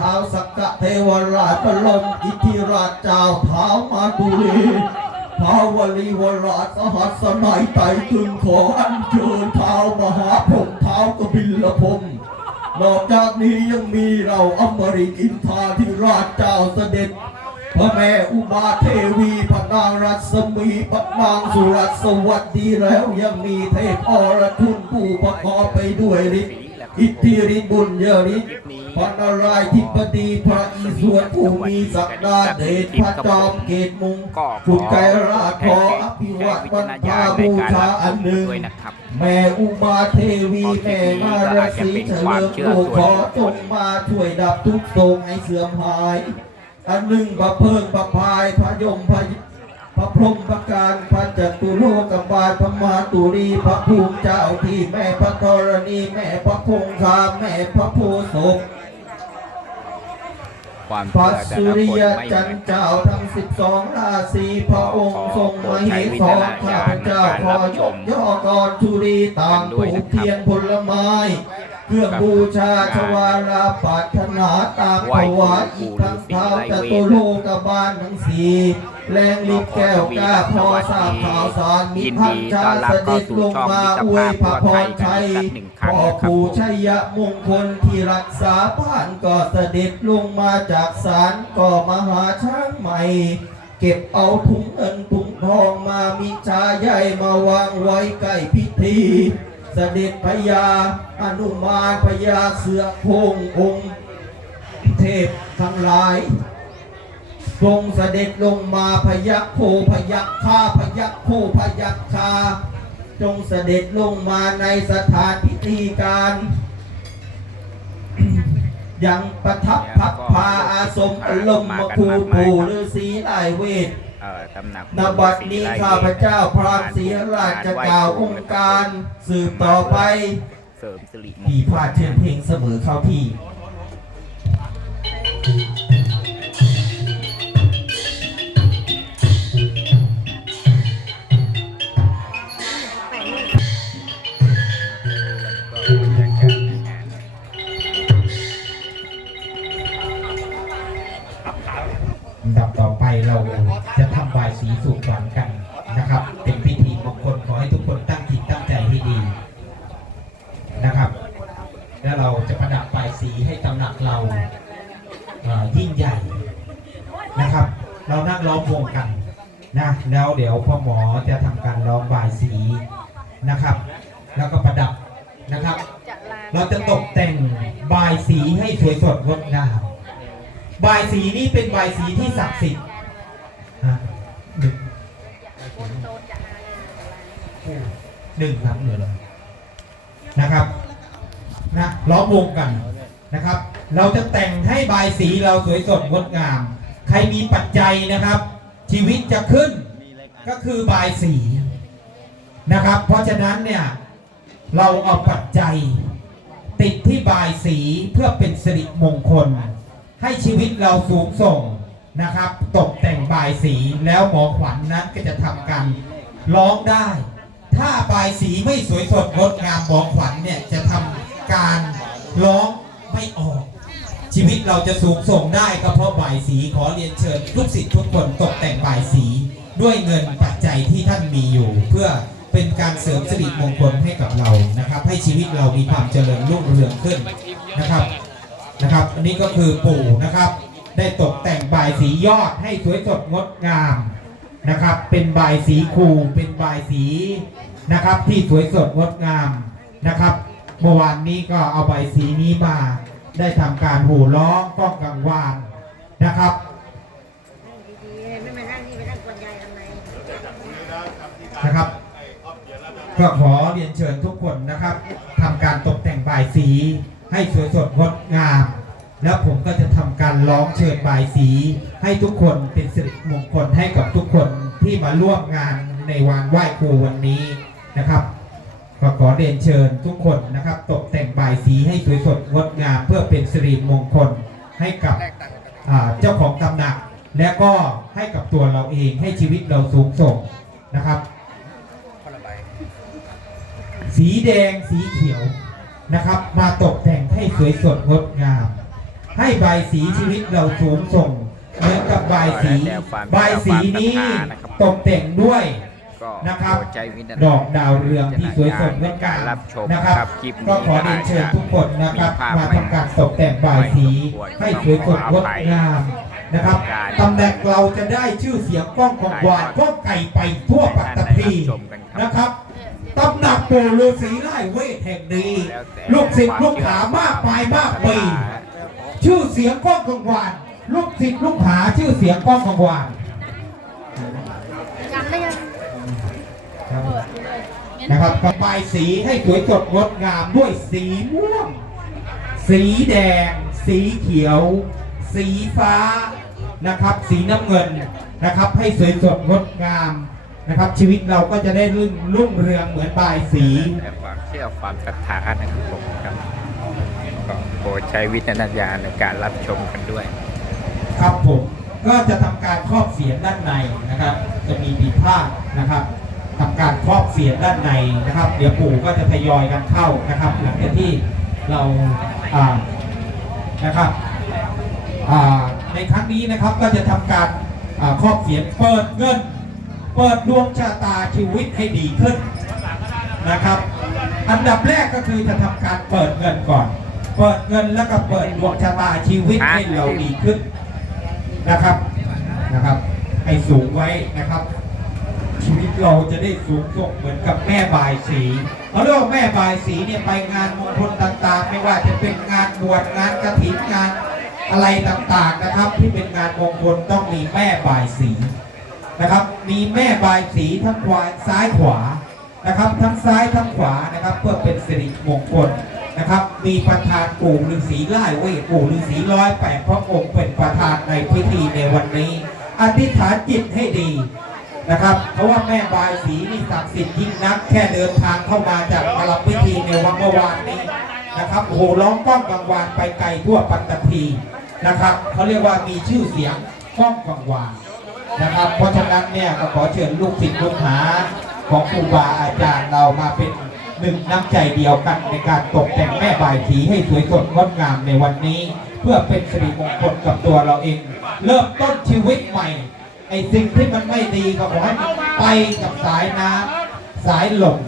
ท้าสักกะเทวราชบรมอิทธิราชเจ้าเท้ามาตุลีพาวลีวราชสหัสนัยไตตึงขออัญเชิญเท้ามหาพรมเท้ากบิลพรมนอกจากนี้ยังมีเราอมรินอินทาธิราชเจ้าเสด็จพระแม่อุมาเทวีพระนางรัศมีพระนางสุรัสวัสดีแล้วยังมีเทพอรทุนผู้ประกอบไปด้วยฤทธิ์ อิทธิฤทธิ์บุญเยฤทธิ์พระนารายณ์ทิปดีพระอีสวนผู้มีศักดาเดชพระจอมเกตมุงคุณไกรราชขออภิวัตบรรพาบูชาอันหนึ่งด้วยนะครับแม่อุมาเทวีแม่มาราศีเฉลิมโลกขอจงมาช่วยดับทุกข์โศกให้เสื่อมหาย อันหนึ่งพระเพิงพระพายพระยมพระ พระพรหมพระการพระจตุโลกบาลพระมาตุรีพระภูมิเจ้าที่แม่พระธรณีแม่พระคงคาแม่พระโพธิ์ศพความพระเชื่อแต่สุละริคนยไม่เหจัมือนนทร์กัน เจ้าทั้งสิบสองราศีพระองค์ทรงมเหสรข้าพเจ้าขอยกย่อกรทุรีต่างถูกเทียนผลไม้ เครื่องบูชาชวาราปรารถนาตามถวายอีกทั้งเท้าจตุโลกบาลทั้งสี่แรงลิบแก้วก้าพอทราบข่าวสารมีพันชาเสด็จลงมาอวยพระพรชัยพ่อปู่ชัยมงคลที่รักษาบ้านก็เสด็จลงมาจากศาลก็มหาช้างใหม่เก็บเอาถุงเงินถุงทองมามีชาใหญ่มาวางไว้ใกล้พิธี เสด็จพญาอนุมานพญาเสือโคงองค์เทพทั้งหลายทรงเสด็จลงมาพยักโคพยักคาพยักโคพยักคาจงเสด็จลงมาในสถานพิธีการ ยังประทับพักพาอาสมอารมณ์คูปูฤาษีไายเวท ตำหนักนบัดนี้ข้าพเจ้าพระศรีราชจะกล่าวองค์การสืบต่อไปเสริมสิริมงมีคพาลดเชิญเพลงเสมอเข้าที่ จะประดับบายสีให้ตำหนักเรายิ่งใหญ่นะครับ เรานั่งล้อมวงกันนะแล้วเดี๋ยวพ่อหมอจะทำการล้อมบายสีนะครับ แล้วก็ประดับนะครับ เราจะตกแต่งบายสีให้สวยสดงดงามบายสีนี้เป็นบายสีที่ศักดิ์สิทธิ์ฮะหนึ่งหนึ่งครับหนึ่งนะครับ นะล้อมวงกันนะครับ เราจะแต่งให้บายสีเราสวยสดงดงาม ใครมีปัจจัยนะครับ ชีวิตจะขึ้นก็คือบายสีนะครับ เพราะฉะนั้นเนี่ยเราเอาปัจจัยติดที่บายสีเพื่อเป็นสิริมงคล ให้ชีวิตเราสูงส่งนะครับ ตกแต่งบายสีแล้วหมอขวัญนนั้นก็จะทำการร้องได้ ถ้าบายสีไม่สวยสดงดงามหมอขวัญเนี่ยจะทำ การร้องไม่ออก ชีวิตเราจะสูงส่งได้ก็เพราะบายสีขอเรียนเชิญทุกสิทธิ์ทุกคนตกแต่งบายสีด้วยเงินปัจจัยที่ท่านมีอยู่ เพื่อเป็นการเสริมสิริมงคลให้กับเรานะครับ ให้ชีวิตเรามีความเจริญรุ่งเรืองขึ้นนะครับนะครับ อันนี้ก็คือปู่นะครับ ได้ตกแต่งบายสียอดให้สวยสดงดงามนะครับ เป็นบายสีคูเป็นบายสีนะครับ ที่สวยสดงดงามนะครับ เมื่อวานนี้ก็เอาใบสีนี้มา ได้ทำการหูร้องก้องกังวานนะครับนะครับก็ขอเรียนเชิญทุกคนนะครับทำการตกแต่งบายสีให้สวยสดงดงาม แล้วผมก็จะทำการร้องเชิญบายสี ให้ทุกคนเป็นสิริมงคลให้กับทุกคนที่มาร่วมงานในวันไหว้ครูวันนี้นะครับ ก็ขอเรียนเชิญทุกคนนะครับ ตกแต่งบายสีให้สวยสดงดงามเพื่อเป็นสิริมงคลให้กับเจ้าของตำหนัก และก็ให้กับตัวเราเองให้ชีวิตเราสูงส่งนะครับ สีแดงสีเขียวนะครับ มาตกแต่งให้สวยสดงดงาม ให้ใบสีชีวิตเราสูงส่งเหมือนกับใบสีใบสีนี้ตกแต่งด้วย ก็นะครับโปรดใช้วิจารณดอกดาวเรืองที่สวยสดงดงามรับชมนะครับครับคลิปนี้ก็ขอเรียนเชิญทุกคนนะครับภพมาทำการตกแต่งบ่ายสีให้สวยสดงดงามนะครับตำแหน่งเราจะได้ชื่อเสียงก้องของวานก้องไก่ไปทั่วปัตตภีชมกันครับนะครับตำหนักปู่ฤาษีไล่เวทแห่งนี้ลูกศิษย์ลูกหามากมายมากปีชื่อเสียงก้องกังวานลูกศิษย์ลูกหาชื่อเสียงก้องกังวาน จำได้ยัง นะครับกระบายสีให้สวยสดงดงามด้วยสีม่วง สีแดง สีเขียว สีฟ้านะครับ สีน้ำเงินนะครับ ให้สวยสดงดงามนะครับ ชีวิตเราก็จะได้รุ่งรุ่งเรืองเหมือนบายสีแต่ความเชื่อความศรัทธานะครับผมครับก็โปรดใช้วิจารณญาณในการรับชมกันด้วย ครับผมก็จะทำการครอบเสียงด้านในนะครับ จะมีปีพาดนะครับ ทำการครอบเสียงด้านในนะครับ เดี๋ยวปู่ก็จะทยอยกันเข้านะครับหลังจากที่เราอ่านะครับอ่าในครั้งนี้นะครับก็จะทำการอ่าครอบเสียงเปิดเงิน เปิดดวงชะตาชีวิตให้ดีขึ้นนะครับ อันดับแรกก็คือจะทำการเปิดเงินก่อน เปิดเงินแล้วก็เปิดดวงชะตาชีวิตให้เราดีขึ้นนะครับนะครับ ให้สูงไว้นะครับ เราจะได้สูงส่งเหมือนกับแม่บายสีเขาเรียกว่าแม่บายสีเนี่ยไปงานมงคลต่างๆ ไม่ว่าจะเป็นงานบวชงานกระถิ่นงานอะไรต่างๆนะครับ ที่เป็นงานมงคลต้องมีแม่บายสีนะครับ มีแม่บายสีทั้งขวาซ้ายขวานะครับ ทั้งซ้ายทั้งขวานะครับ เพื่อเป็นสิริมงคลนะครับ มีประธานปู่ฤาษีไล่เวทปู่ฤาษีร้อยแปดพระองค์เป็นประธานในพิธีในวันนี้ อธิษฐานจิตให้ดี นะครับ เพราะว่าแม่บายสีนี่ศักดิ์สิทธิ์ยิ่งนัก แค่เดินทางเข้ามาจากมารับพิธีในวันเมื่อวานนี้นะครับโอ้โหร้องก้องกังวานไปไกลทั่วปัตตภีนะครับเขาเรียกว่ามีชื่อเสียงก้องกังวานนะครับ เพราะฉะนั้นเนี่ยก็ขอเชิญลูกศิษย์ลูกหาของครูบาอาจารย์เรามาเป็นหนึ่งน้ำใจเดียวกันในการตกแต่งแม่บายสีให้สวยสดงดงามในวันนี้ เพื่อเป็นสิริมงคลกับตัวเราเอง เริ่มต้นชีวิตใหม่ ไอ้สิ่งที่มันไม่ดีก็ขอให้มันไปกับสายน้ำสายลม